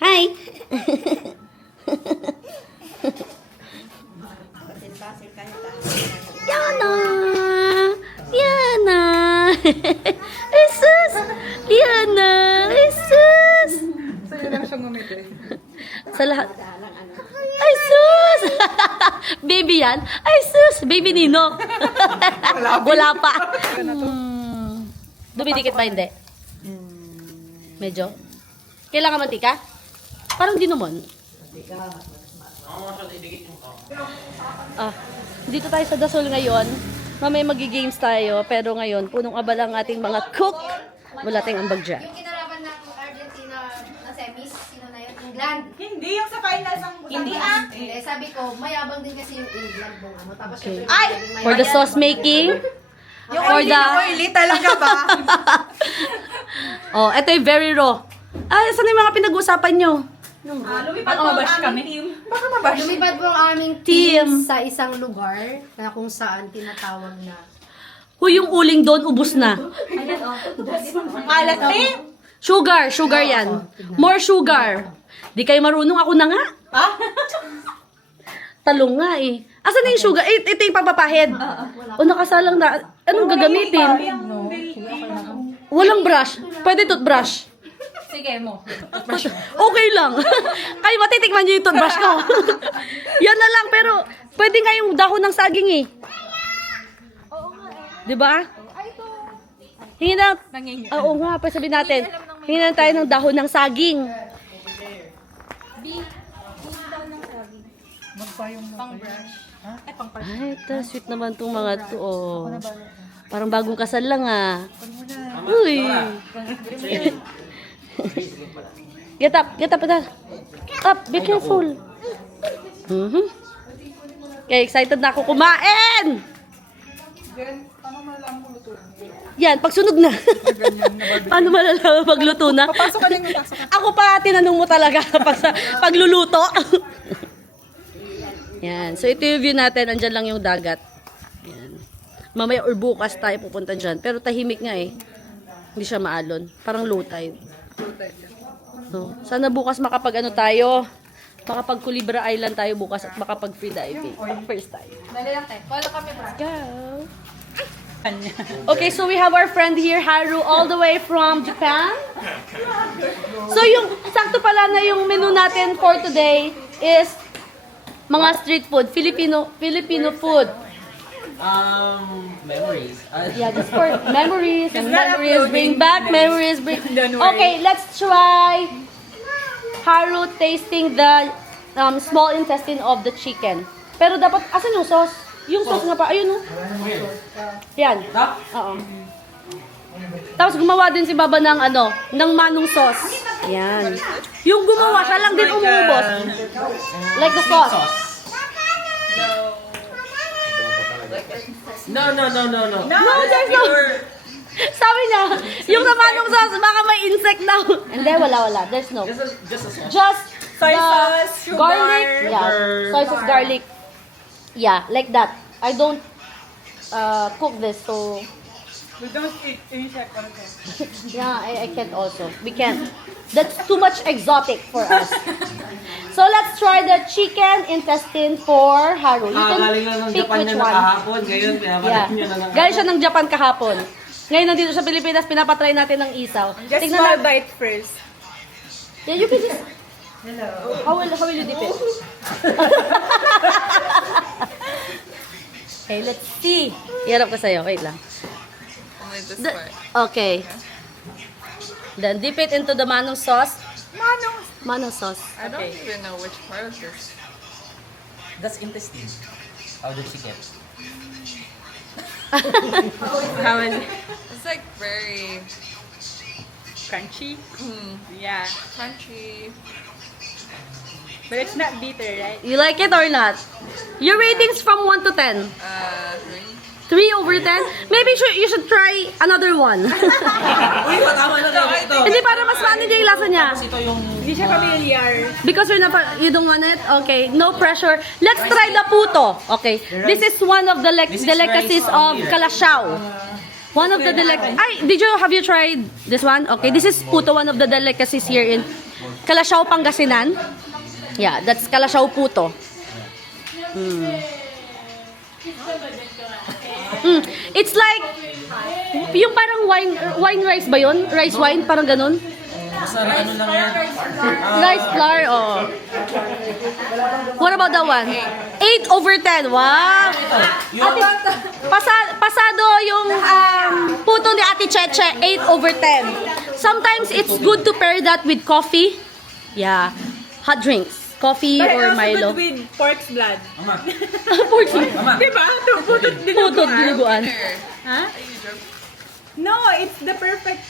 Hi! Yana! Yana! Jesus! Yana! Jesus! Sa'yo lang siya ngumiti. Sa lahat. Ay, sus! Baby yan? Ay, sus! Baby Nino. Wala pa. Dumidikit ba hindi? Medyo? Kailangan mantika? Parang di naman. Ah, dito tayo sa Dasol ngayon. Mamaya magi-games tayo. Pero ngayon, punong abala ang ating mga cook. Wala tayong ambag dyan. Yung kinalaban ng Argentina na semis, sino na yun? England. Hindi, yung sa finals ang Hindi ah. Hindi, sabi ko, mayabang din kasi yung England nung ano. Tapos Okay. syempre, Ay! magiging For the mayaman. sauce making. Yung For oily the... na oily talaga ba? Oh, ito yung very raw. Ay, saan yung mga pinag-uusapan nyo? Lumipad mo ang aming team. Baka mabash. Lumipad po ang aming Team. team sa isang lugar na kung saan tinatawag na. Huy, yung uling doon, ubus na. Alat eh. Sugar yan. More sugar. Di kayo marunong, ako na nga. Ah? Talong nga eh. Asan na yung sugar? Ito yung papapahid. O nakasalang na. Anong gagamitin? Walang brush. Pwede toothbrush. Sige mo. Okay lang. Kayo matitikman nyo yung toothbrush ko. Yan na lang, pero pwede nga yung dahon ng saging eh. Diba? Hingin na. Oo nga, pa sabihin natin. Hingin na tayo ng dahon ng saging. Ay, ito, sweet naman tong mga to. Oh. Parang bagong kasal lang ah. Uy. Get up, get up, get up. Up, be careful. Okay, excited na ako kumain. Yan, pagsunog na. Paano malalaman pagluto na? Papasok ka lang yung pasok. Ako pa, tinanong mo talaga pagluluto. Yan. So, ito yung view natin. Andyan lang yung dagat. Yan. Mamaya or bukas tayo pupunta dyan. Pero tahimik nga eh. Hindi siya maalon. Parang low tide. So, sana bukas makapag ano tayo. Makapag Culebra Island tayo bukas at makapag free diving. First time. Dali lang tayo. Follow kami bro. Go! Okay, so we have our friend here, Haru, all the way from Japan. So yung, sakto pala na yung menu natin for today is mga street food, Filipino food. Memories. Yeah, just for memories and memories, bring back memories. Don't worry. Okay, let's try Haru tasting the small intestine of the chicken. Pero dapat, asan yung sauce? Yung sauce nga pa, ayun oh. Yan. Oo. Tapos gumawa din si Baba ng ano, ng manong sauce. Yan. Yung gumawa, siya lang din umubos. Like the sauce. No. No, there's no. Sabi niya, yung sa manong sauce, baka may insect daw. Hindi, wala. There's no. Just a sauce. Just Soy the sauce, sugar, garlic. Yeah, soy sauce, garlic. Yeah, like that. I don't cook this, so We don't eat insect also. yeah, I can't also. We can't. That's too much exotic for us. So let's try the chicken intestine for Haru. You can Galing lang ng pick Japan which niya one. nakahapon. Ngayon, Yeah. pinapanood niyo na lang. Galing siya ng Japan kahapon. Ngayon nandito sa Pilipinas, pinapatry natin ng isaw. Just Tingnan small natin. bite first. Yeah, you can just... Hello. How will you dip it? Okay, let's see. Iharap ko sa'yo. Wait lang. Only this The- part. okay. Then dip it into the manong sauce. Manong. Manong sauce. I don't even know which part of this. That's intestine of the chicken. How many? It's like very Crunchy. Yeah. crunchy. But it's not bitter, right? You like it or not? Your ratings from 1 to 10. 3. 3 over 10? Maybe you should try another one. Uy, tama na lang ito. Hindi, para mas maano yung lasa niya. Ito yung... Hindi siya familiar. Because you don't want it? Okay, no pressure. Let's try the puto. Okay, this is one of the This is delicacies rice of here. Calasiao. One of the have you tried this one? Okay, this is puto, one of the delicacies here in Kalasyaw Pangasinan. Yeah, that's Kalasyaw Puto. It's like, yung parang wine rice ba yun? Rice wine, parang ganun? Basta ano lang yan. Rice flour, oh. What about that one? 8/10. Wow! Pasado yung puto ni Ate Cheche, 8/10. Sometimes it's good to pair that with coffee. Yeah. Hot drinks. Coffee But or also Milo. good with pork's blood. Ama. Pork Ama. Diba? Putot Puto dinuguan. There. Ha? Are you joking? No, it's the perfect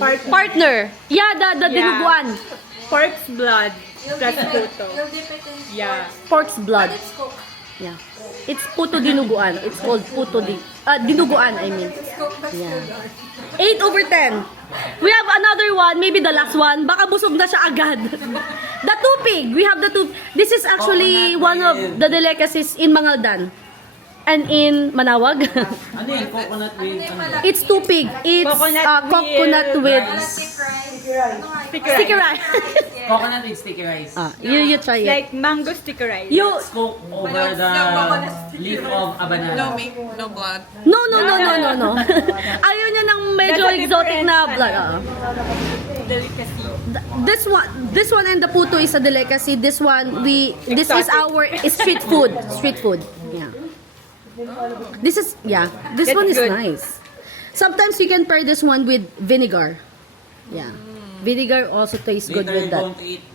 part. Partner. Yeah, the dinuguan. Pork's blood plus puto. Yeah. Pork's blood. Yeah. It's puto dinuguan. It's called dinuguan, I mean. Yeah. 8/10. We have another one, maybe the last one. Baka busog na siya agad. The tupig. We have the tupig. This is actually one of the delicacies in Mangaldan. And in Manawag. Ano yun? Coconut with ano? It's tupig. It's coconut with sticky rice. Coconut with sticky rice. You try it. Like mango sticker rice. You Cook over the leaf of a banana. No meat, no blood. No. Ayaw niya ng medyo That's a exotic na different, blood. Delicacy. This one and the puto is a delicacy. This one this is our street food. Street food. Yeah. This That's one is good. nice. Sometimes you can pair this one with vinegar. Yeah. Vinegar also tastes good Later with you're that. going to eat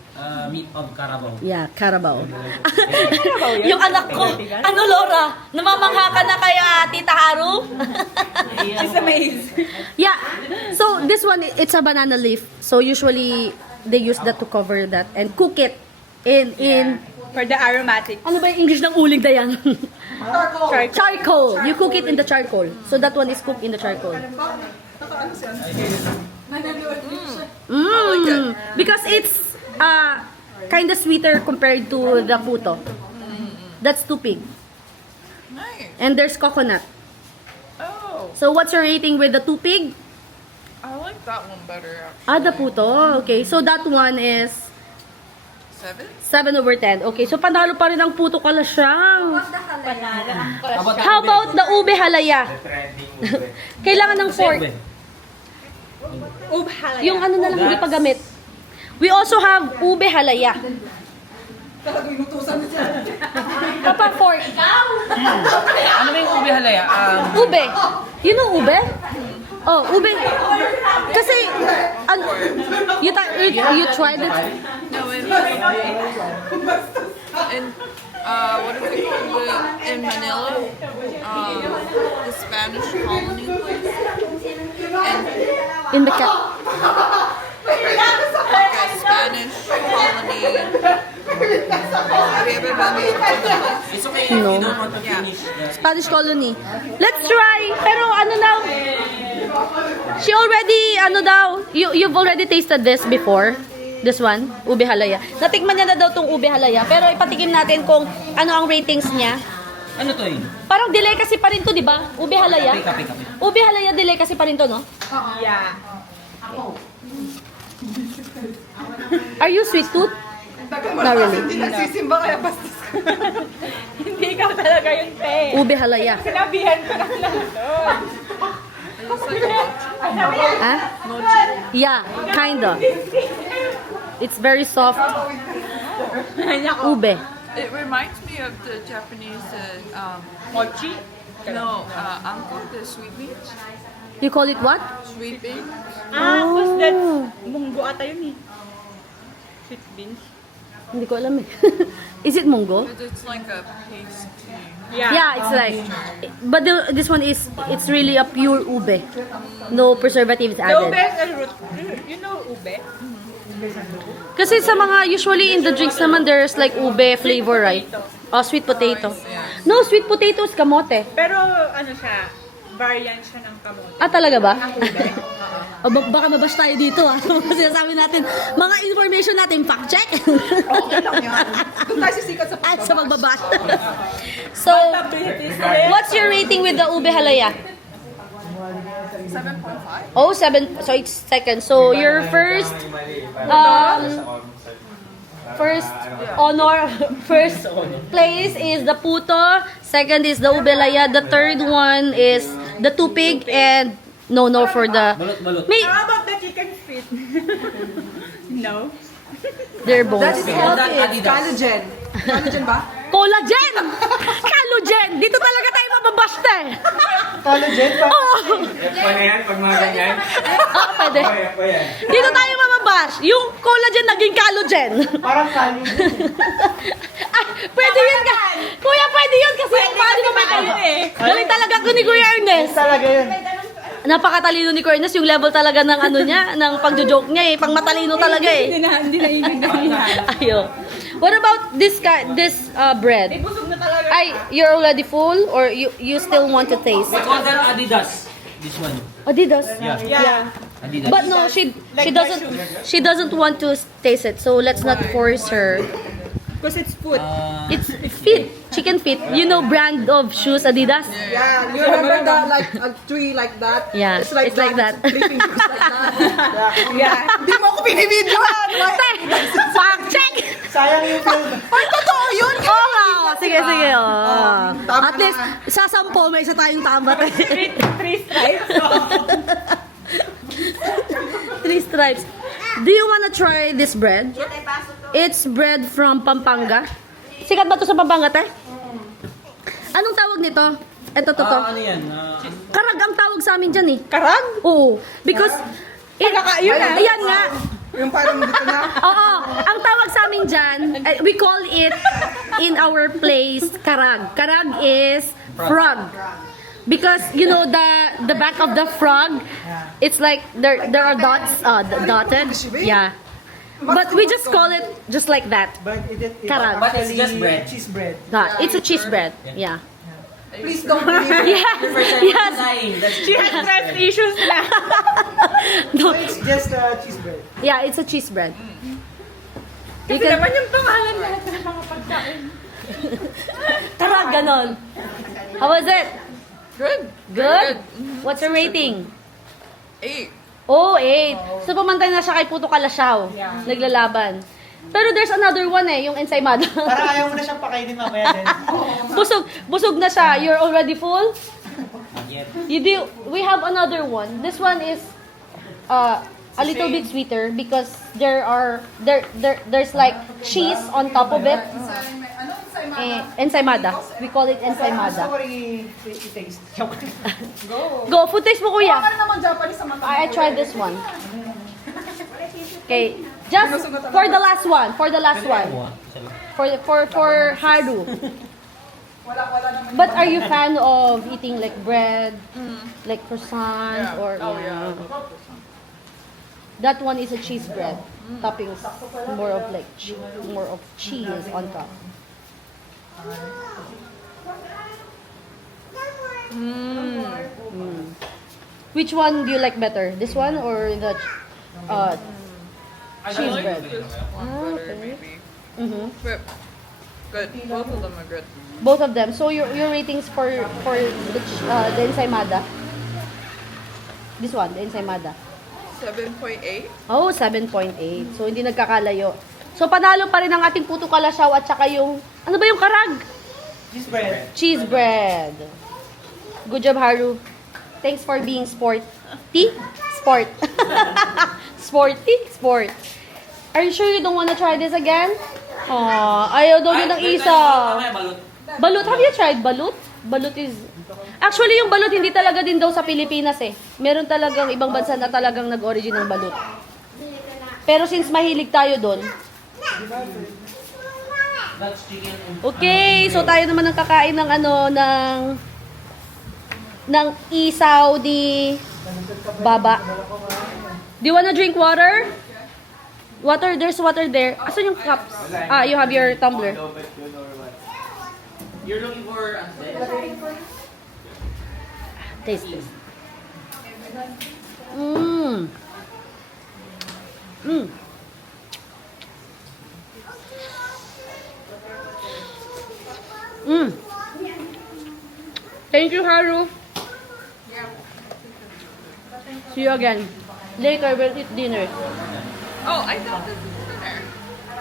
meat of Carabao. Yeah, Carabao. Yung anak ko, ano Laura, namamangha ka na kaya Tita Haru? She's amazed. Yeah. So this one, it's a banana leaf. So usually they use that to cover that and cook it in For the aromatic. ano ba yung English ng uling na yan? Charcoal. Charcoal. You cook it in the charcoal. So that one is cooked in the charcoal. Because it's kind of sweeter compared to the puto. That's tupig. Nice. And there's coconut. Oh, So what's your rating with the tupig? I like that one better actually. The puto. Okay, so that one is 7? 7/10. Okay, so panalo pa rin ang puto kalasyang. About How about the ube halaya? Kailangan ng fork. Ube halaya. Yung ano na lang hindi pa gamit. We also have ube halaya. Papa, fork. Ano ba yung ube halaya? Ube. You know ube? Oh, ube. Kasi, you tried it? No, in what is it called? In Manila, the Spanish colony place. And In the cat. like a Spanish colony. Have you ever been to the place? It's okay if No. you don't want to finish the... Spanish colony. Let's try. Pero ano daw? She already, ano daw? You've already tasted this before? This one? Ube halaya. Natikman niya na daw tong ube halaya. Pero ipatikim natin kung ano ang ratings niya. Ano to yun? Parang delicacy pa rin to, di ba? Ube halaya. Kape. Ube halaya delicacy pa rin to, no? Yeah. Are you sweet tooth? Not really. Nagsisimba kaya bastos ka. Hindi ikaw talaga yun, te. Ube halaya. Sinabihan ko na lang doon. Ah? Yeah, kinda. It's very soft. Ube. It reminds me of the Japanese, Mochi? uncle, the sweet beans. You call it what? Sweet beans. Because that's munggo ata yun eh. Sweet beans. Hindi ko alam eh. Is it munggo? But it's like a pasty. Yeah, it's like, but this one is, it's really a pure ube. No preservatives The ube added. is a root. You know ube? Kasi sa mga, usually in the drinks naman, there's like ube flavor, right? Oh, sweet potato. No, sweet potato is kamote. Pero ano siya, variant siya ng kamote. Talaga ba? O baka mabash tayo dito ah. Sinasabi natin, mga information natin, fact check. Okay lang yan. Doon tayo sisikat sa At sa magbabash. So, Abilities ulit. what's your rating with the ube halaya? 7.5. Oh, 7. So it's second. So your first first honor, first place is the puto. Second is the ubelaya. The third one is the tupig and no for the Balot. may How about the chicken feet? No. their bones. That is healthy. It's collagen. Collagen ba? Collagen! Collagen! Dito talaga tayo mababash te. Collagen ba? Oh, Paano yan? Pag mga ganyan? pwede. Ako yan. Dito tayo mababash. Yung collagen naging collagen. Parang collagen. Ay, pwede yun ka. Kuya, pwede yun kasi yung paano mo galing talaga ko ni Kuya Ernest. Talaga yun. Napakatalino ni Kuya Ernest. Yung level talaga ng ano niya, ng pagjo-joke niya eh. Pang matalino talaga eh. Hindi na inignan. Ayo. What about this bread? Busog na talaga. Ay, you're already full or you still want to taste? We call that Adidas. This one. Adidas. Yeah. Adidas. But no, she doesn't want to taste it. So let's not force her. Because it's food. It's feet, chicken feet. You know brand of shoes Adidas? Yeah, you remember the like a tree like that? Yeah, It's like that. Three fingers like that. Yeah. Hindi mo ako binibidyohan. Fact check. Sayang yung film. Ay, totoo yun. Oo nga. Sige. Oh. tama At least, na. sa 10, may isa tayong tambat. Three stripes. 3 stripes. Do you wanna try this bread? It's bread from Pampanga. Sikat ba to sa Pampanga, te? Anong tawag nito? Ito, to. Ano yan? Karag ang tawag sa amin dyan eh. Karag? Oo. Because, Yun na. ayan nga. Yung parang dito na. Oo. Ang tawag sa amin dyan, we call it in our place, karag. Karag is frog. Because, you know, the back of the frog, it's like, there are dots, dotted. Yeah. But we just call it just like that. But it Karag. But it's just bread. Cheese bread. It's a cheese bread. Yeah. Please don't believe it. Yes. She has trust issues na. No. It's just cheese bread. Yeah, it's a cheese bread. You Kasi can, naman yung pangalan lahat ng mga pagkain. karag, ganon. How was it? Good. Good? What's your rating? 8. Oh, 8. So, pumantay na siya kay Puto Kalasyaw. Naglalaban. Pero there's another one eh, yung ensaymada. Parang ayaw mo na siyang pakainin mamaya din. busog na siya. You're already full? Not yet. We have another one. This one is a little bit sweeter because there's like cheese on top of it. Ensaymada. We call it ensaymada. Gusto ko rin i-taste. Go, food taste mo kuya. Ano naman Japanese sa mata? I tried this one. Okay, just for the last one. For Haru. But are you fan of eating like bread, like croissants, or yeah. that one is a cheese bread, toppings, more of like more of cheese on top. Which one do you like better? This one or the cheese bread? One better, maybe. Mm-hmm. But good. Both of them are good. Both of them. So your ratings for the ensaymada? This one, the ensaymada. 7.8. Oh, 7.8. So hindi nagkakalayo. So panalo pa rin ang ating Puto Kalasyaw at saka yung ano ba yung karag? Cheese bread. Cheese bread. Good job, Haru. Thanks for being sporty. Sport. Sporty? Sport. Are you sure you don't wanna try this again? Aw, ayaw daw niya ng isa. Balut. Have you tried balut? Balut is... Actually, yung balut hindi talaga din daw sa Pilipinas eh. Meron talagang ibang bansa na talagang nag-origin ng balut. Pero since mahilig tayo doon, That's chicken. okay, so tayo naman ang kakain ng ng isaw di baba. Do you wanna drink water? Water, there's water there. Asan yung cups? You have your tumbler. You're looking for Taste this. Mmm. Mmm. Mmm. Thank you, Haru. See you again. Later, we'll eat dinner. Oh, I thought this was dinner.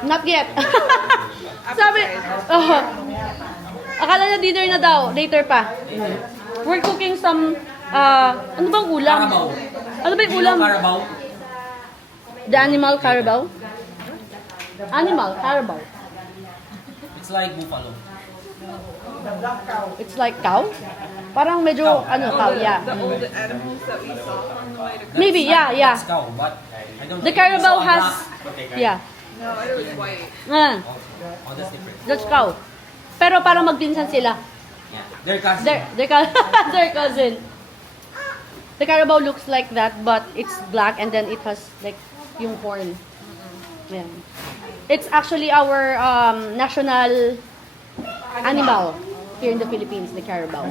Not yet. Sabi, akala na dinner na daw. Later pa. We're cooking some, ano bang ulam? Carabao. Ano ba yung ulam? Carabao. The animal carabao? Animal carabao. It's like buffalo. It's like cow? Parang medyo, cow, yeah. The old animals that we saw on the way to Maybe, yeah. It's cow, but I don't The think carabao it's all has, black. yeah. No, it was white. Oh, that's different. That's cow. Pero parang magpinsan sila. Yeah. They're cousin. Their cousin. The carabao looks like that, but it's black and then it has like yung horn. Yeah. It's actually our national animal here in the Philippines, the carabao.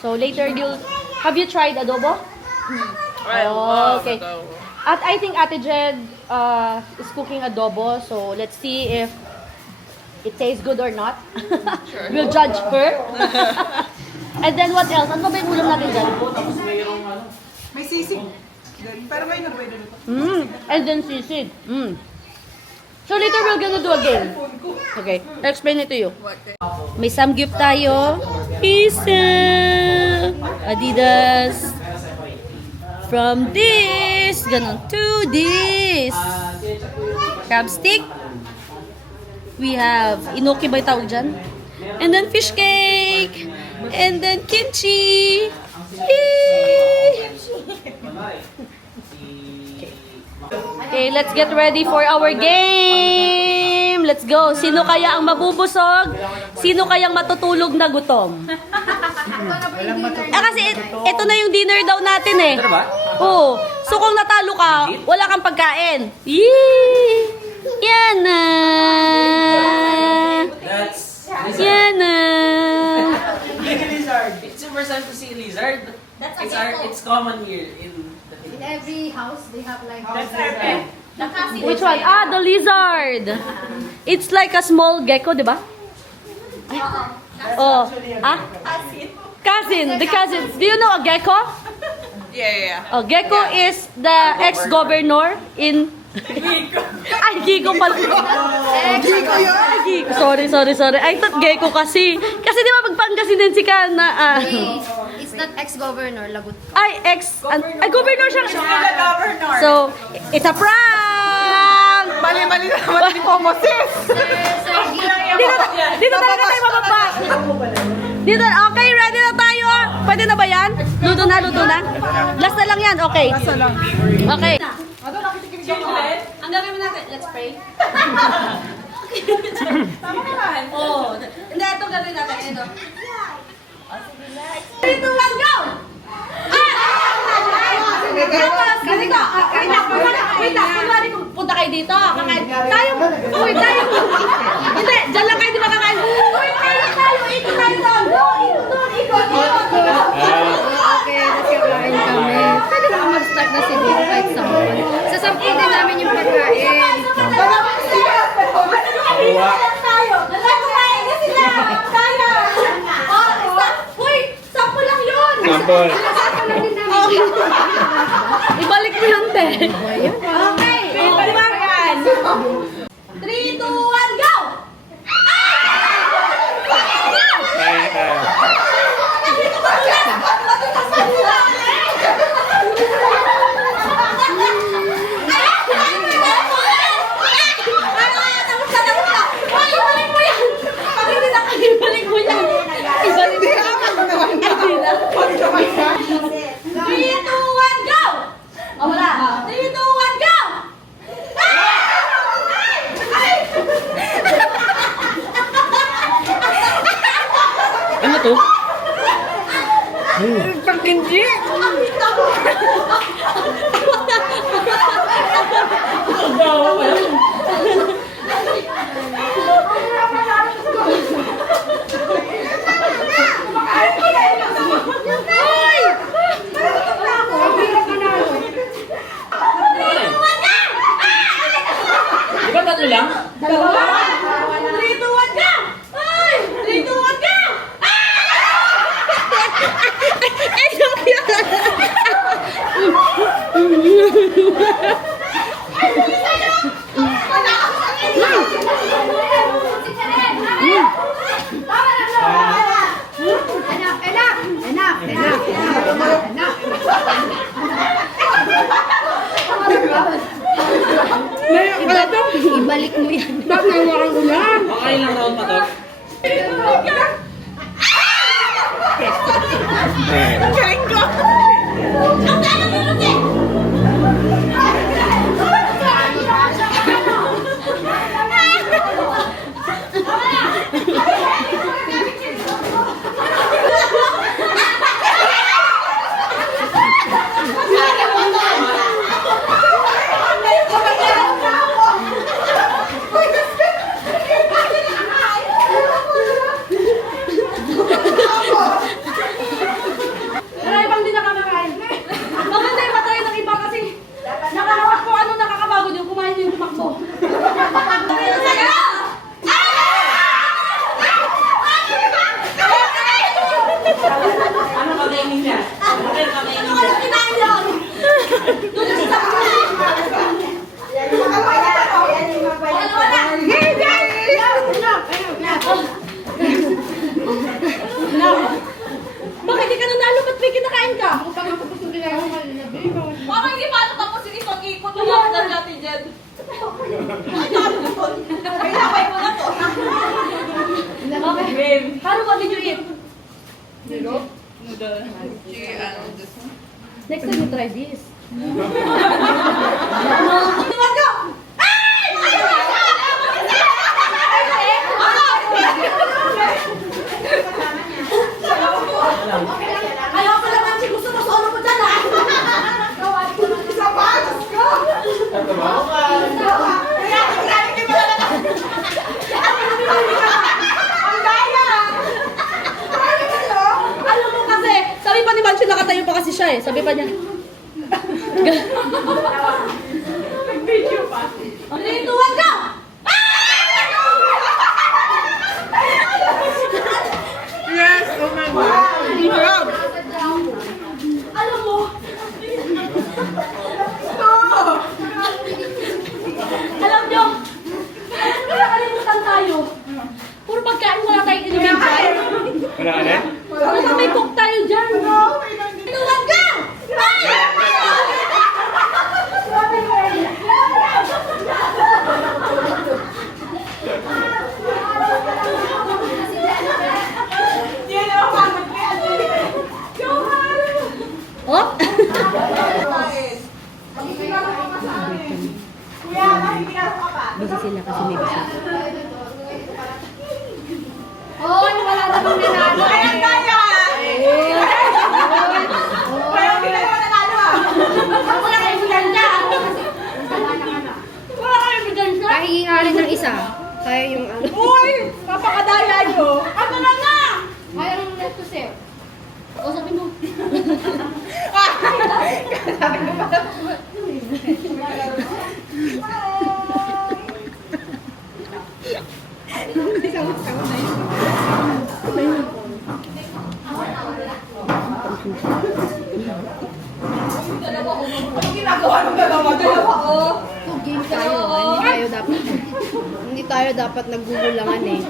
So later have you tried adobo? I Oh, love okay. adobo. At I think Ate Jed is cooking adobo, so let's see if it tastes good or not. Sure. We'll judge her. And then what else? Ano ba yung ulam natin dyan? May sisig. Pero may nagwede dito. And then sisig. So later we're gonna do again. Okay, I'll explain it to you. What day? May samgyup tayo. Isa! Adidas. From this, ganon, to this. Crab stick. We have, inoki ba yung tawag dyan? And then fish cake. And then kimchi. Yay! Okay, let's get ready for our game. Let's go. Sino kaya ang mabubusog? Sino kayang matutulog na gutom? Kasi ito na yung dinner daw natin eh. Ito na ba? Oo. So kung natalo ka, wala kang pagkain. Yee! Yan na! That's Yan na! lizard. It's super sad to see lizard. That's a It's gecko. it's common here in the In Philippines. every house, they have like The cousin. Which one? Ah, the lizard! It's like a small gecko, di ba? Oh. Ah? Cousin. The cousin. Do you know a gecko? Yeah. A gecko is the ex-governor in... Ay, Gico pala. Gico yun! Ay, Gico. Sorry. I thought gecko kasi. Kasi di ba magpangasinan si Ka na... It's not ex-governor, lagot. ay, governor siya. Governor! So, it's a prank! Mali-mali na naman si Pomosis! Dito talaga tayo mababa. Dito, okay, ready na tayo. Pwede na ba yan? Luto na. Last na lang yan, okay. Asa lang. Okay. Ang gagawin mo natin, let's pray. Oh, hindi, ito gagawin natin. Ito. 3, 2, 1, go! Ganito. Wait lang. Kunwari kung punta kayo dito, kakain. Tayo. Hindi, dyan lang kayo di ba kakain? Uy, kaya tayo. Ikot tayo doon. Go, ikot. Okay, nagkakain kami. Pwede ba mag-start na siguro kahit sampun? Sasamputin namin yung pagkain. Sampo lang yun! Sample. Ibalik mo yun, te. Okay. Ibalik mo yan. 3, 2, 1, go! Kaya tayo. Ibalik mo yan. 3, 2, 1, go! Oh, wala. 3, 2, 1, go! Ano to? Pangkinji! Di ba tatlo lang? 3, 2, 1, go! Ay! 3, 2, 1, go! Ay, Ibalik mo yan. Okay lang round pa to. Galing ko. Wala ibang di nakakakain. Maganda yung patay ng iba kasi nakakawak ko ano nakakapagod yung kumain yung tumakbo. Ano kakainin niya? Ano kakainin niya? Bakit di ka nanalo? Ba't may kinakain ka? Mama, hindi pa ako tapos yung isang ikot. Wala na natin dyan. Ay, napay mo na to. Okay. Paano what did you eat? Next time you try this. Tuwag ka! Ayaw ko naman si gusto mo solo mo dyan ha. Isa pa, Diyos ko. Kaya, grabe kayo pala na. Ang daya. Grabe kayo. Alam mo kasi, sabi pa ni Mancho nakatayo pa kasi siya eh. Sabi pa niya. Nag-video pa. Tuwag ka! Yes, oh my God. Ang harap. Alam mo, alam nyo, nakakalimutan tayo. Puro pagkain wala tayong inimigay. Wala ka na? Baka may cook tayo dyan. Tuwag ka! Yan ang pangit kaya. Oh? Kuya, nakikilala ka pa. Busy sila kasi may busy. Oo, wala na bang nanalo. Ay, ang daya. Kaya hindi na naman nanalo ah. Wala kayong biganda. Wala kayong biganda. Kahingin nga rin ng isa. Kaya yung ano. Uy, papakadaya nyo. Ano na nga? Kaya nung left to sale. O sabi mo. Anong ginagawa ng dalawa? Game tayo. Hindi tayo dapat naggugulangan eh.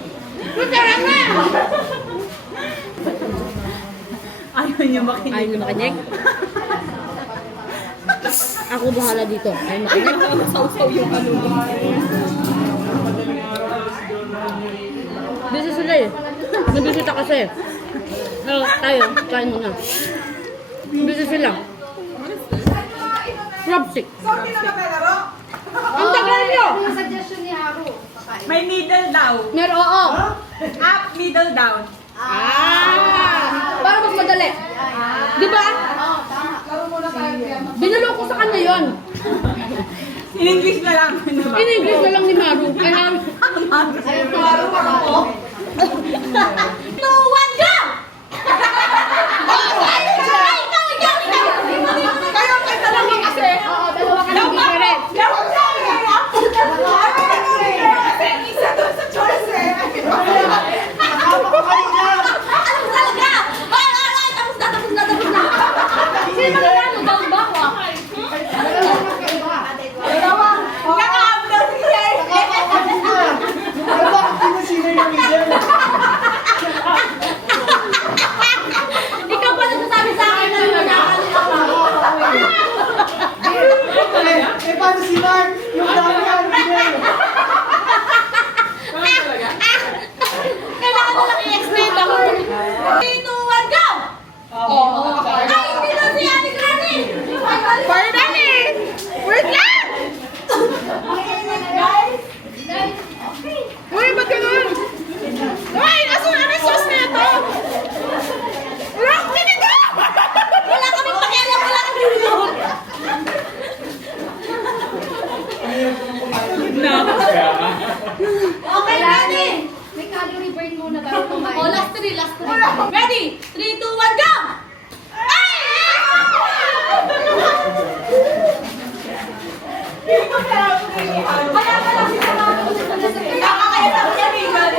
Ayaw niyo makinig. Ayaw na makinig? Ako bahala dito. Ayaw makinig. Sausaw yung ano mo. Busy sila eh. Nabisita kasi. Tayo, kain muna. Busy sila. Crabstick. So, hindi na maglalaro? Ang tagal nyo! Yung suggestion ni Haru. May middle down. Meron, oo. Up, middle down. Para mas madali. Di ba? Binalo ko sa kanya yon. In English na lang. In English na lang ni Maru. Kaya... Tuwan ka! Kayo kayo talaga kasi. Oo, dalawa ka ng different. Lawag na kaya. Kasi isa doon sa choice eh. Alam mo talaga! Ay! Tapos na! Sino ba nanalo? Bang ba? Okay, ready? May calorie burn muna bago kumain. Oh, last three. Ready? 3, 2, 1, go! Nakakaya sa kaibigan.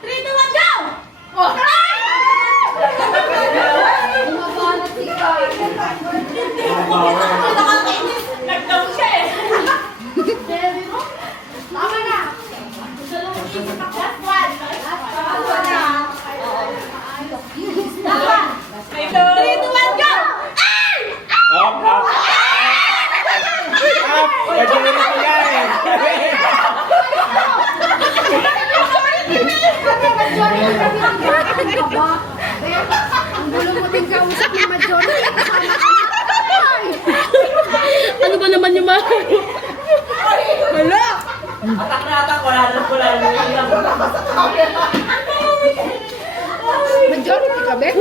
3, 2, 1, go! Bumabanat si Kai. Nag-down siya eh. Tama na. Three, two, one, go! Up, up. Up! Majority ko yan. Ang gulo mo din kausap ni Majority. Kasama ka na. Ano ba naman yung mga... Atak-atak, wala na. Majority ka, Bek?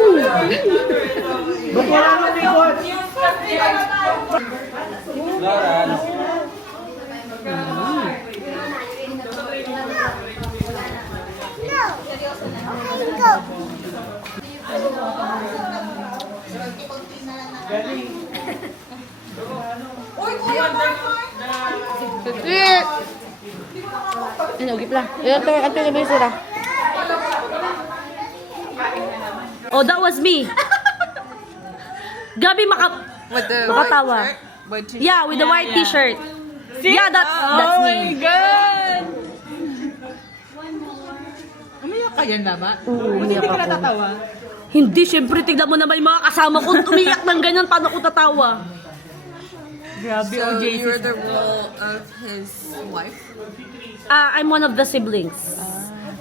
Laura, Ano, gipla. Ito na ba yung sira? Oh, that was me. Gabi With the makatawa. Yeah, with the white t-shirt. Yeah, that's me. God! Umiyak ka yan, Mama? Oo, umiyak Hindi ka ako. natatawa? Hindi, syempre, tignan mo naman yung mga kasama ko. Umiyak ng ganyan, paano ko tatawa? Grabe, So OJC. you're the role of his wife? I'm one of the siblings.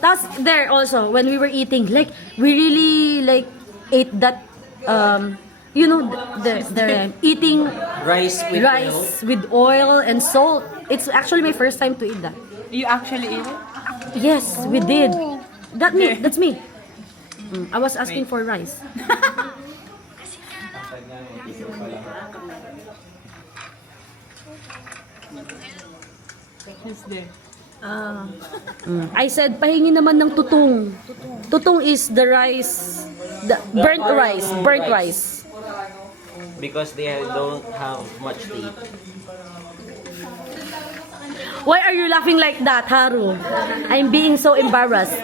That's there also, when we were eating, like, we really, like, ate that, you know, the eating rice with rice with oil and salt. It's actually my first time to eat that. You actually eat it? Yes, we did. That's me. I was asking for rice. Who's there? I said, pahingi naman ng tutong. Tutong is the rice, the burnt rice. because they don't have much to eat. Why are you laughing like that, Haru? I'm being so embarrassed.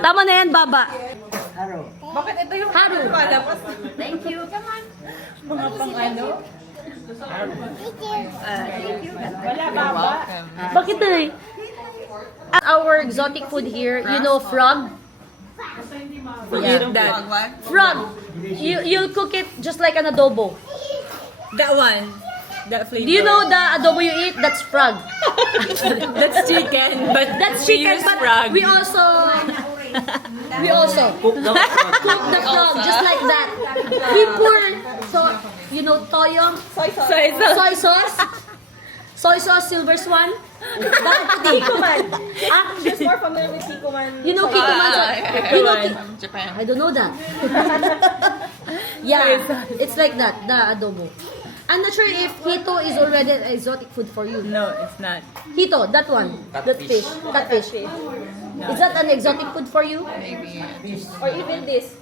Tama na yan, Baba. Bakit ito yung Haru. palabas? Thank you. Come on. Mga pang ano? Wala, Baba. Bakit eh? At our exotic food here, you know frog? Eat that. Frog. You'll cook it just like an adobo. That one. That flavor. Do you know the adobo you eat? That's frog. That's chicken, but That's we chicken, use but frog. we also Cook the frog. cook the frog just like that. We pour, so, you know, toyo, soy sauce, soy sauce, silver swan. Bakit puti? Kikoman. Ah, Just more familiar with Kikoman. you know Kikoman? You know Japan. I don't know that. Yeah, it's like that, the adobo. I'm not sure if hito is already an exotic food for you. No, it's not. Hito, that one. That fish. Catfish. Is that an exotic food for you? Or even this.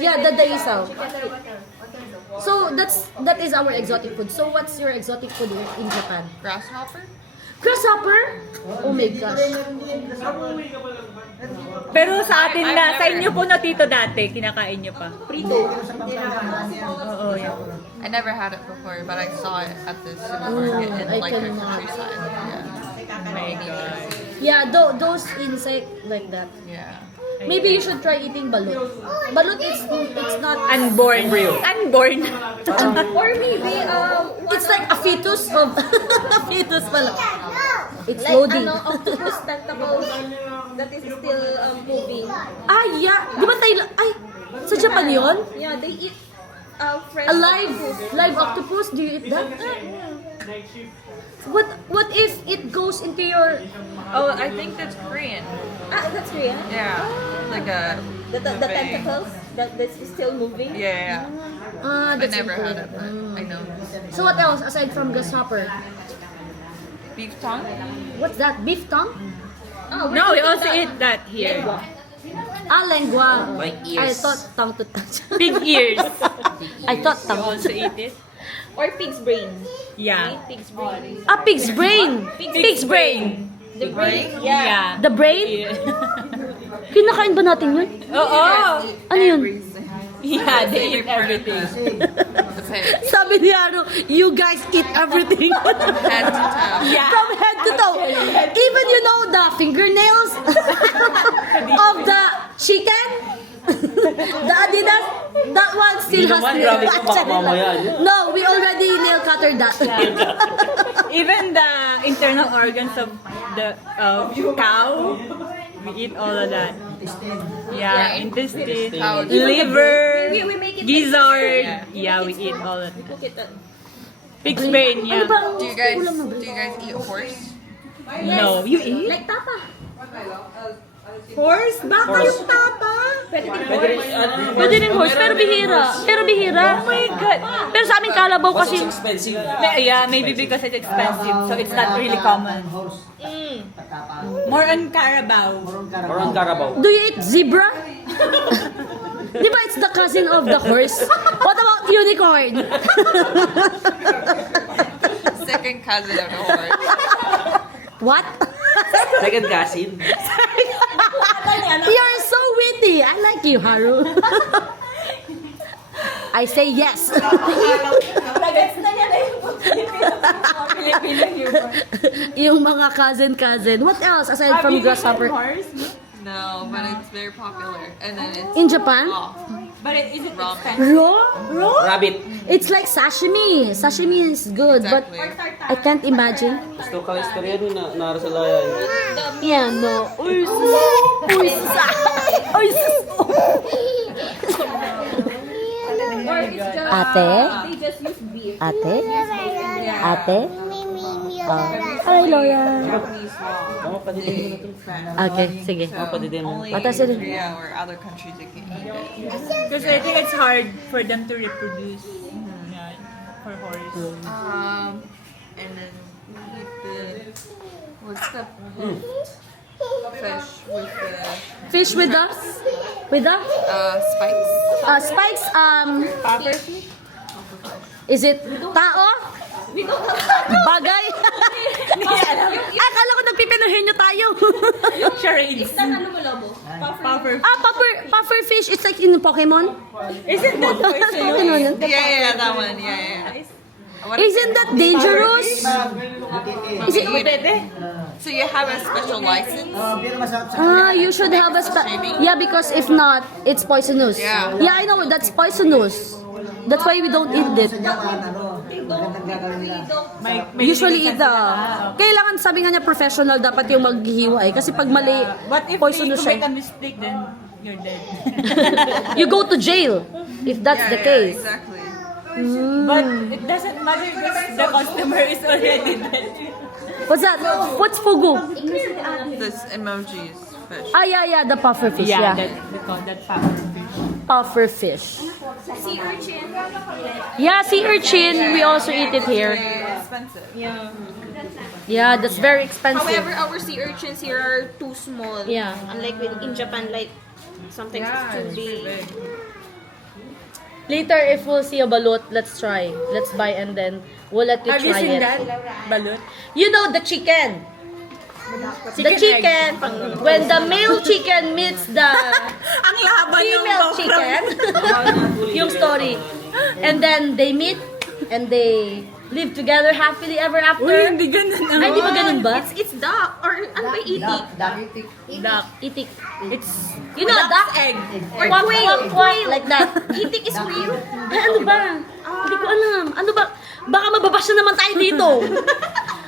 Yeah, the daisaw. So that is our exotic food. So what's your exotic food in Japan? Grasshopper? Grasshopper? Oh my gosh. Pero sa atin na, sa inyo po na tito dati, kinakain nyo pa. Prito. Oo, yeah. I never had it before, but I saw it at the supermarket in I like the cannot. countryside. My God. Yeah, those insect like that. Yeah. Maybe you should try eating balut. Balut it's not Unborn. Unborn. or maybe it's like a fetus of a fetus pala. It's loading. Octopus tentacles that is still moving. Ah, yeah. Di ba tayo ay sa Japan 'yon? Yeah, they eat fresh A live octopus? Do you eat that? What if it goes into your Oh, I think that's Korean. that's Korean. Yeah. Like a... The tentacles that is still moving. Yeah. Ah, I that's never had included. it, but I know. So what else aside from grasshopper? Beef tongue? What's that? Beef tongue? No, we also eat that here. Ah, lengua. Like I ears. thought tongue to touch. Pig ears. I thought We tongue. also eat it. Or pig's brain. Yeah. Pig's brain. Ah, pig's brain. Pig's brain. The brain? Yeah. The brain? Kinakain ba natin yun? Oo. Ano yun? Yeah, they eat everything. The pig. Sabi ni Aro, you guys eat everything. Head to toe. Yeah. From head to toe. Even you know the fingernails of the chicken? The Adidas? That one still has naman, nail grabe ka, baka cutter. mamaya. No, we already nail cutter that. Even the internal organs of the cow, we eat all of that. Yeah, intestine, Cow. liver, We make it gizzard. Yeah, we eat all of that. Cook it. Pig's brain, Ano yeah. ba ang Do you guys ulam ng do you guys eat horse? No, you eat? Like tapa. Horse? Baka yung tapa? Pwede rin horse, pero bihira. Pero bihira. Oh my God. Pero sa amin kalabaw Kasi kasi, expensive. Yeah, maybe because it's expensive, so it's not really common. More on Carabao. Or on Carabao. do you eat zebra? Di ba it's the cousin of the horse? What about unicorn? Second cousin of the horse. What? Second cousin. You're so witty. I like you, Haru. I say yes. Yung mga cousin. What else aside from grasshopper? No, but it's very popular. And then it's In Japan? raw. But is it Raw. expensive? Raw? Rabbit. It's like sashimi. Sashimi is good, Exactly. but I can't imagine. Gusto ka istorya nun na narasalaya. Yeah, no. Uy, sus. Uy, sus. Uy, sus. Or it's just, Ate? they just use beef. Ate? Ate? Hi, Laura. Oo, padidin mo na to. Okay, sige. Oo, padidin mo. Only What in else is it? Korea or other countries you can eat it. Because I think it's hard for them to reproduce. Yeah, for horse. And then we eat what's the fish with the Fish with the spikes? spikes. Is it tao? Bagay? Akala ko nagpipinuhin nyo tayo. Charades. Ano mo labo? Puffer. Puffer fish. It's like in Pokemon. Isn't that Pokemon. Yeah, that one. Yeah. What is Isn't that dangerous? Is it? So you have a special license? You should have a yeah, because if not, it's poisonous. Yeah. Yeah, I know that's poisonous. That's why we don't eat it. Usually eat the kailangan, sabi nga niya, professional dapat yung maghihiwa eh. Kasi pag mali, But if poisonous they commit a siya. mistake, then you're dead. You go to jail if that's the case. Exactly. But it doesn't matter because the customer is already dead. What's that? What's fugu? This emoji is fish. Ah, yeah, the puffer fish, yeah. We call that puffer fish. Puffer fish. Sea urchin. Yeah, sea urchin, we also eat it here. Expensive. Yeah, that's very expensive. However, our sea urchins here are too small. Yeah. Unlike in Japan, like sometimes it's too big. Later, if we'll see a balut, let's try. Let's buy and then we'll let you Have you try seen it. that? Balut? You know the chicken. The chicken, when the male chicken meets the Ang laban ng female chicken, yung story. And then they meet and they live together happily ever after. Uy, hindi ganun Ay, di ba ganun ba? It's duck or ano ba itik? Duck. Itik. It's You know, duck egg. or quail. Quail. Like that. Itik is real. Ay, ano ba? Hindi ko alam. Ano ba? Baka mababash na naman tayo dito.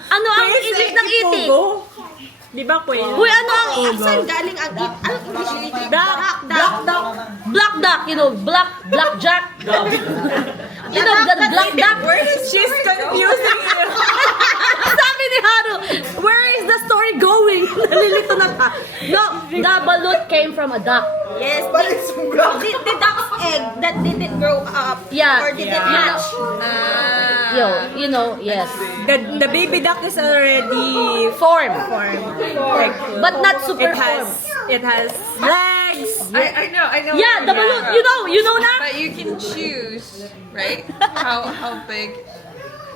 Ano ang English ng itik? Di ba quail? Uy, ano ang Saan galing ang itik? Ang English ng itik? Duck. Black duck. Black duck, you know, black jack. You know, the black duck. She's confusing you. Sabi ni Haru, where is the story going? Nalilito na ka. No, the balut came from a duck. Yes, But it's brown. the duck's egg that didn't grow up Yeah. or didn't Yeah. hatch. Yo, you know, yes. The baby duck is already Form. like, But not super it has legs. I know. Yeah, the balut. You know na? But you can choose, right? How big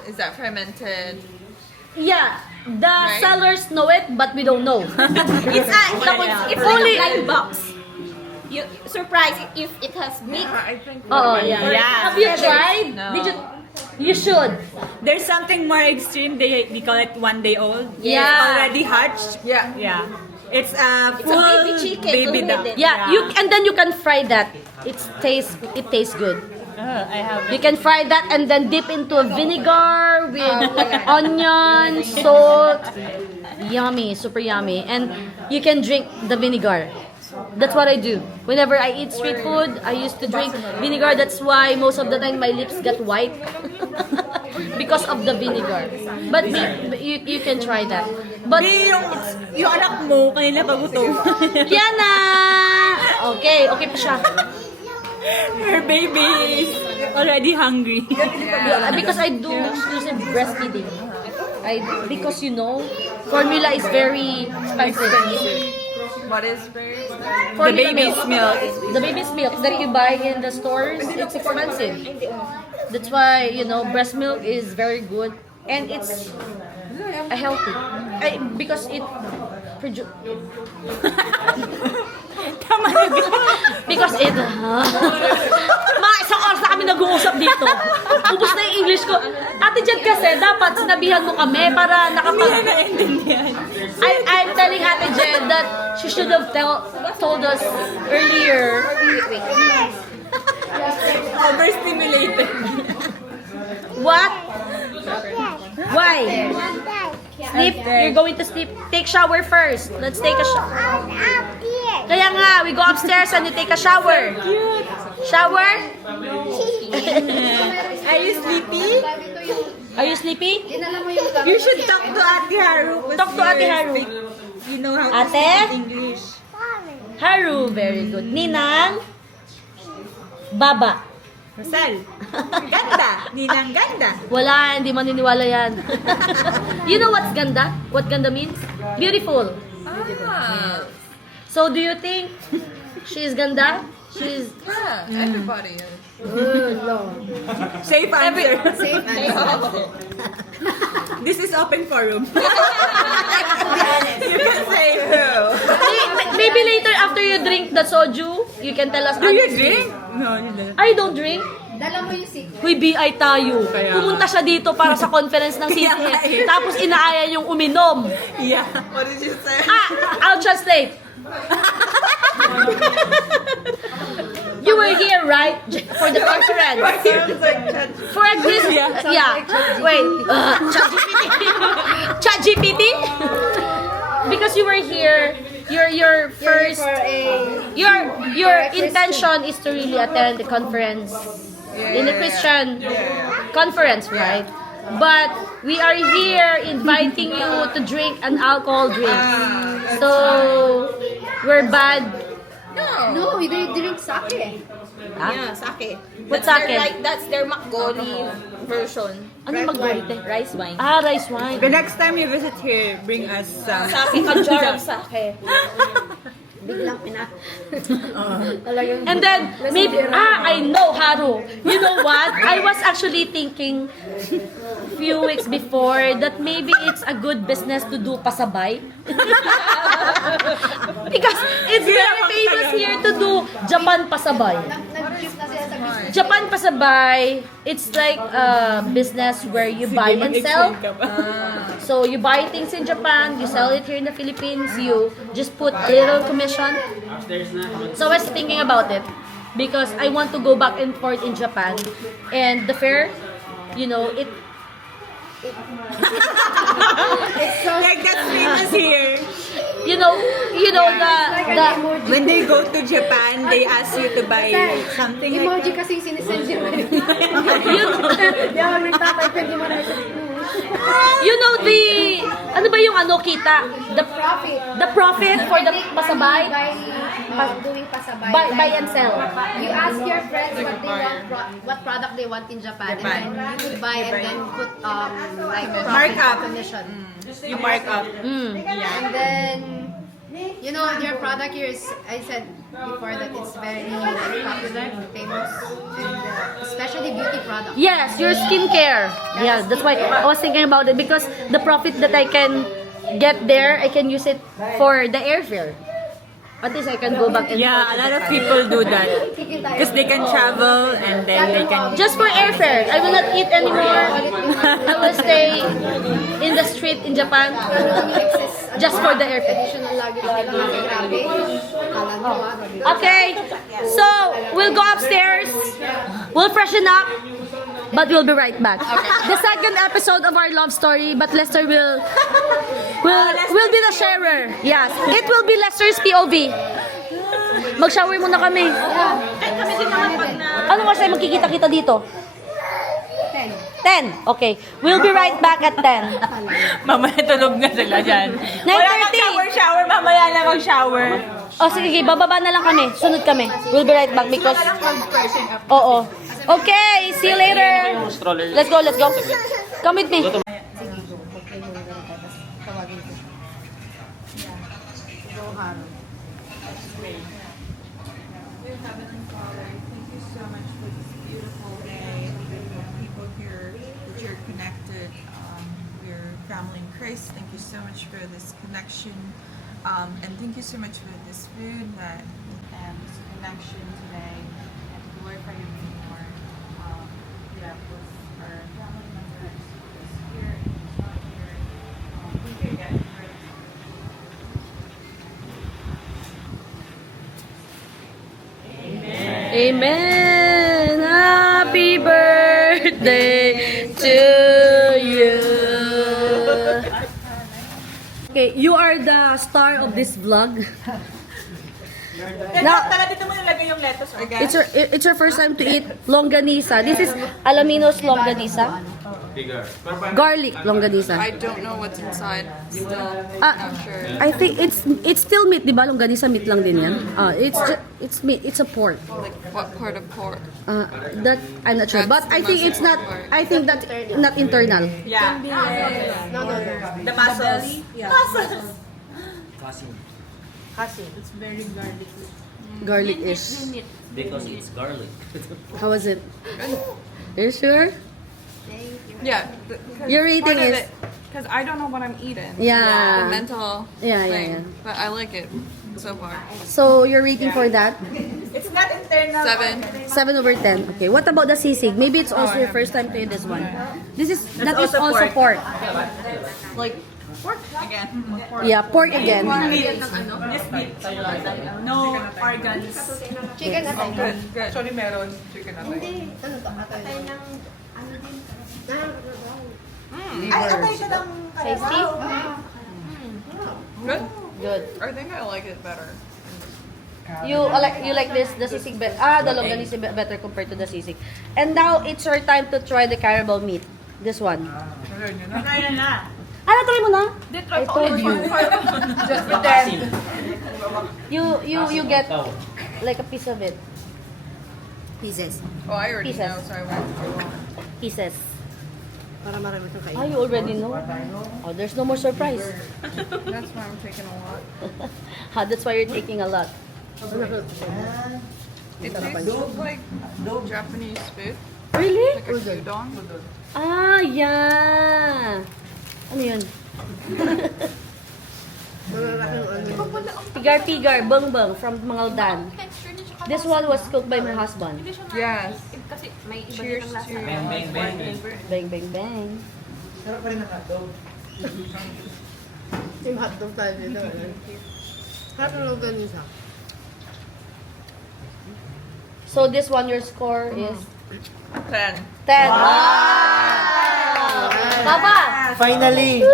is that fermented? Yeah. The sellers know it, but we don't know. It's Only- only a blind box. You surprised if it has meat. I think. Oh, yeah. Yeah. Have you tried? No. Did you? You should. There's something more extreme. They call it 1 day old. Yeah. It's already hatched. Yeah. Yeah. It's a It's a full baby chicken baby duck. already. Yeah, you and then you can fry that. It tastes good. I have. You can fry that and then dip into a vinegar with onion, salt. Yummy, super yummy. And you can drink the vinegar. That's what I do. Whenever I eat street food, I used to drink vinegar. That's why most of the time my lips get white. Because of the vinegar. But you can try that. But Yung anak mo, kanina pagutom. Kiana! Okay pa siya. Her baby is already hungry. Because I do exclusive breastfeeding. Because you know, formula is very expensive. What is very expensive? Formula baby's milk. The baby's milk that you buy in the stores, it's expensive. That's why, breast milk is very good. And it's healthy. Because it produce... Tama na ba? Because it... Mga isang oras na kami nag-uusap dito. Ubus na yung English ko. Ate Jed kasi, dapat sinabihan mo kami para nakapag... I'm telling Ate Jed that she should have told us earlier. Overstimulated. What? Why? Sleep? You're going to sleep? Take shower first. Let's take a shower. Kaya nga, we go upstairs and you take a shower. Shower? Are you sleepy? Are you sleepy? Dinala mo yung You should talk to Ate Haru. Talk to Ate Haru. You know how to Ate? speak English. Haru, very good. Ninang? Baba. Rosal. Ganda. Ninang ganda. Wala, hindi maniniwala yan. You know what's ganda? What ganda means? Beautiful. Ah, So do you think she's ganda? She's... yeah. Everybody is. Safe answer. safe answer. This is open forum. You can say who. Maybe later after you drink the soju, you can tell us. Do you drink? No, you don't. I don't drink. Dala mo yung secret. Huy, BI tayo. Pumunta siya dito para sa conference ng CCN. Tapos inaaya yung uminom. Yeah. What did you say? I'll translate. You were here, right? For the conference. Sounds like Chad. For a quiz. Yeah. Wait. ChatGPT? Because you were here. Your first. Your intention is to really attend the conference in the Christian conference, right? But we are here inviting you to drink an alcohol drink. So we're bad. No, we drink sake. Yeah, sake. What's That's sake? That's their Makgoni version. Ano mag-garite? Rice wine. Ah, rice wine. The next time you visit here, bring us some. Sake, a jar of sake. Biglang pina. And then, maybe, I know, Haru. You know what? I was actually thinking few weeks before that maybe it's a good business to do pasabay. Because it's very famous here to do Japan pasabay. Nag-trip na sila sa business. Japan pasabay, it's like a business where you buy and sell. So you buy things in Japan, you sell it here in the Philippines, you just put a little commission. So I was thinking about it because I want to go back and forth in Japan, and the fair, it Like that's famous here. the When they go to Japan, they ask you to buy something like Emoji kasing sinisend niya. you know the ano ba yung ano kita? Profit. The profit for the pasabay? Doing pasabay. Buy and sell. You ask your friends what they want, what product they want in Japan, and then you would buy and then put like Markup. commission. You mark up. And then you know your product here is, I said before that it's very popular, famous, and especially beauty products. Yes, your skincare. Yeah, that's why I was thinking about it because the profit that I can get there, I can use it for the airfare. At least I can go back and Yeah, a lot of people do that. Because they can travel and then they can... just for airfare. I will not eat anymore. I will stay in the street in Japan just for the airfare. Additional lagi lang ng grabe. Okay, so we'll go upstairs. We'll freshen up. But we'll be right back. The second episode of our love story, but Lester will be the sharer. Yes, it will be Lester's POV. Mag-shower muna kami. Ano oras tayo magkikita-kita dito? 10. Okay. We'll be right back at 10. Mamaya tulog na sila dyan. 9:30. Wala kang shower, mamaya na mag-shower. Oh, sige, bababa na lang kami. Sunod kami. We'll be right back because... Oo. Okay, see you later. Let's go. Come with me. Thank you so much for this beautiful day. People here that you're connected. We're family in Christ. Thank you so much for this connection. And thank you so much for this food and this connection today. And to glorify your name more. Yeah, with our family members who's here and who's not here. We can get through it. Amen. Happy birthday to you. Okay, you are the star of this vlog. Now, Tara, dito mo nilagay yung lettuce. it's your first time to eat longganisa. This is Alaminos longganisa. Garlic longganisa. I don't know what's inside. Still Ah, not sure. I think it's still meat, di ba? Longganisa meat lang din yan. It's meat. It's a pork. Like what part of pork? That I'm not sure, but I think it's not. I think that not internal. Yeah. No. The muscles. Muscles. Garlic-ish. Because it's garlic. How was it? Are you sure? Yeah. Your rating is Because I don't know what I'm eating. The yeah. mental Yeah. thing. But I like it so far. So your rating for that? It's not internal. 7. 7/10. Okay. What about the sisig? Maybe it's also your first time to eat this one. This is that is also also pork. Like pork again. Yeah, pork again. Meat. Just meat. No organs. Chicken atay. Good. Actually, meron chicken atay. Ano to? Atay ng ano din? Ay, atay ka ng Tasty? Good. Good. I think I like it better. You like this the sisig the longganisa better compared to the sisig. And now it's your time to try the carabao meat. This one. Kaya na. Ano try mo na? I told you. Just pretend. You get like a piece of it. Pieces. Oh, I already Pieces. know, so I went too long. Pieces. Para marami itong kain. Ah, you already know? Oh, there's no more surprise. That's why I'm taking a lot. That's why you're taking a lot. It tastes like Japanese food, Really? like a udon. Ah, yeah. Ano yun? Pigar-pigar, bang-bang from Mangaldan. This one was cooked by my husband. Yes. Cheers to Bang, bang, bang. Bang, bang, bang. Sarap pa rin ang hotdog. Team hotdog tayo dito. Harap ng longganisa. So this one, your score is 10. 10. Wow! Papa! Finally!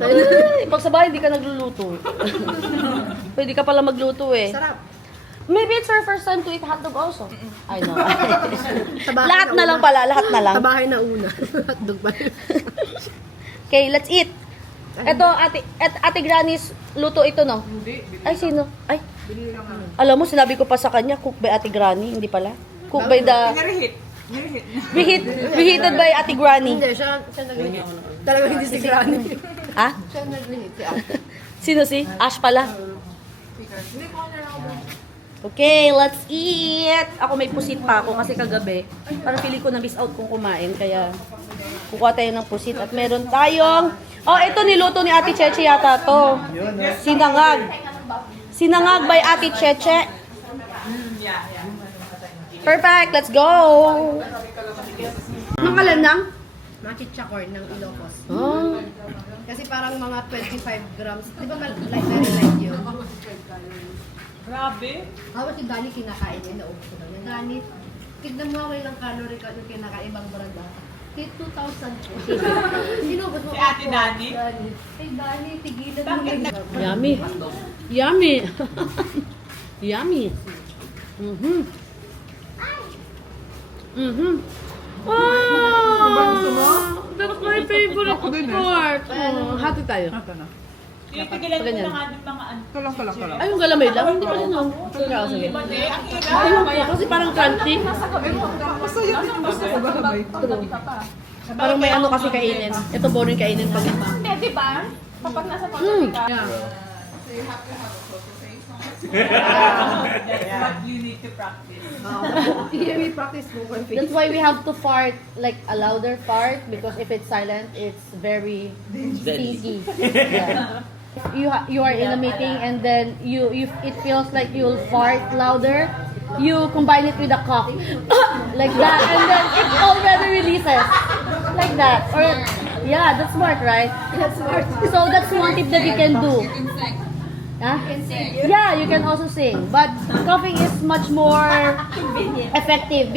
Ay, pag sa bahay, hindi ka nagluluto. Pwede ka pala magluto eh. Sarap. Maybe it's your first time to eat hotdog also. I know. Sa bahay Lahat na una. lang pala, lahat na lang. Sa bahay na una. Hotdog ba? Okay, let's eat. Ito, ate Granny's luto ito, no? Ay, sino? Ay, alam mo, sinabi ko pa sa kanya, cook by Ate Granny, hindi pala. Cook by the... Narihit. Reheated by Ate Granny. Hindi, siya nag-reheat. Talaga hindi si Granny. Ha? Siya nag-reheat. Si Ash. Sino si? Ash pala. Okay, let's eat! Ako may pusit pa ako kasi kagabi. Parang feeling ko na-miss out kung kumain. Kaya kukuha tayo ng pusit. At meron tayong... Oh, ito niluto ni Ate Cheche yata to. Sinangag. Sinangag by Ate Cheche. Perfect, let's go! Anong kalanang? Machicha corn ng Ilocos. Oh. Kasi parang mga 25 grams. Di ba very light yun? Grabe. Habang si Dani kinakain niya, naubos ko daw niya. Dani, tignan mo ako ilang calorie ka yung kinakain ibang brand ah. 2,000 po. Inubos mo Si Ate Dani? Hey Dani, tigilan mo na. Yummy. Yummy. Yummy. Mhm. Mhm. Wow! That's my favorite part. Oh, hati tayo. Titigilan ko Ganyan. na nga yung mga ano. Ay, yung galamay lang. Hindi pala no. Sige, sige. Ayun po, kasi parang crunchy. Parang may ano kasi kainin. Ito boring kainin pag ito. Hindi, di ba? Kapag nasa Mm. pagkakas ka. That's what you need to practice. We practice poker face. That's why we have to fart like a louder fart because if it's silent, it's very stinky. Yeah. You are in a meeting and then it feels like you'll fart louder. You combine it with a cough like that, and then it already releases like that. Or yeah, that's smart, right? That's smart. So that's one tip that you can do. Huh? Yeah, you can also sing, but coughing is much more effective.